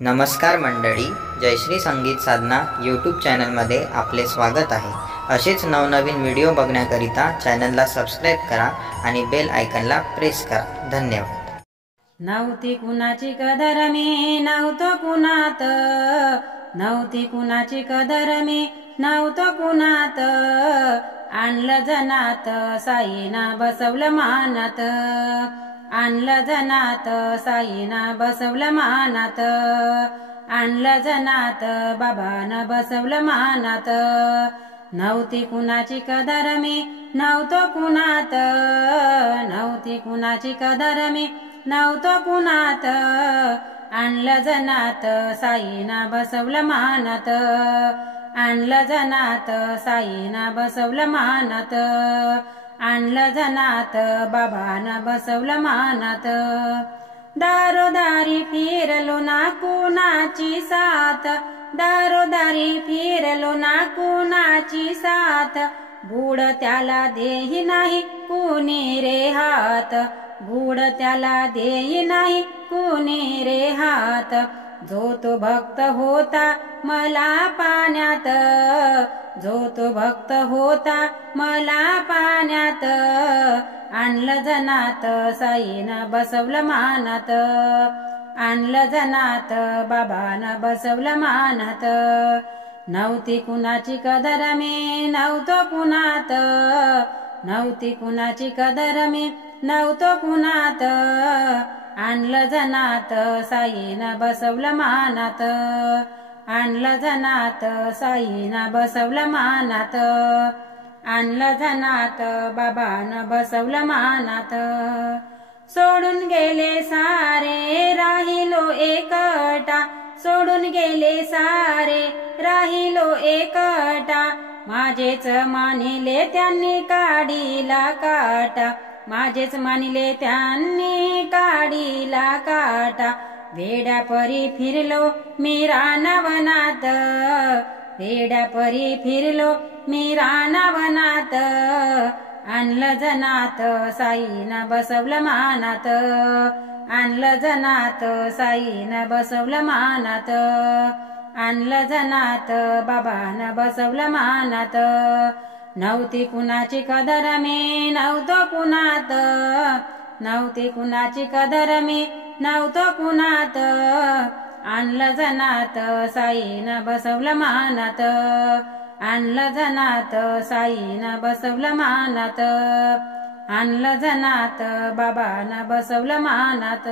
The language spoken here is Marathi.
नमस्कार मंडळी, जयश्री संगीत साधना यूट्यूब चॅनलमध्ये आपले स्वागत आहे। असेच नवनवीन व्हिडिओ बघण्याकरिता चॅनलला सबस्क्राइब करा आणि बेल आयकॉनला प्रेस करा। धन्यवाद। नव्हती कुणाची कदर मी नव्हतो कुणात, नव्हती कुणाची कदर मी नव्हतो कुणात, आणलं जनात साईना बसवलं मानात, आणलं जनात साईना बसवलं मानात, आणलं जनात बाबानं बसवलं मानात। नव्हती कुणाची कदर मी नव्हतो कुणात, नव्हती कुणाची कदर मी नव्हतो कुणात, आणलं जनात साईना बसवलं मानात, आणलं जनात साईना बसवलं मानात, आणलं जनात बाबानं बसवलं मानात। दारोदारी फिरलो ना कुणाची साथ, दारोदारी फिरलो ना कुणाची साथ, बुड त्याला देही नाही कुणी रे हात, बुड त्याला देई नाही कुणी रे हात। जो तो भक्त होता मला पाण्यात, जो तो भक्त होता मला पाण्यात, आणलं जनात साईनं बसवलं मानात, आणलं जनात बाबानं बसवलं मानात। नव्हती कुणाची कदर मी नव्हतो कुणात, नव्हती कुणाची कदर मी नव्हतो कुणात, आणलं जनात साईनं बसवलं मानात, आणलं जनात साईनं बसवलं मानात, आणलं जनात बाबानं बसवलं मानात। सोडून गेले सारे राहिलो एकटा, सोडून गेले सारे राहिलो एकटा, माझेच मानिले त्यांनी काढीला काटा, माझेच मानिले त्यांनी काढीला काटा। वेड्यापरी फिरलो मी रानावनात, वेड्यापरी फिरलो मी रानावनात, आणलं जनात साईनं बसवलं मानात, आणलं जनात साईनं बसवलं मानात, आणलं जनात बाबानं बसवलं मानात। नव्हती कुणाची कदर मी नव्हतो कुणात, नव्हती कुणाची कदर मी नव्हतो कुणात, आणलं जनात साईनं बसवलं मानात, आणलं जनात साईनं बसवलं मानात, आणलं जनात बाबानं बसवलं मानात।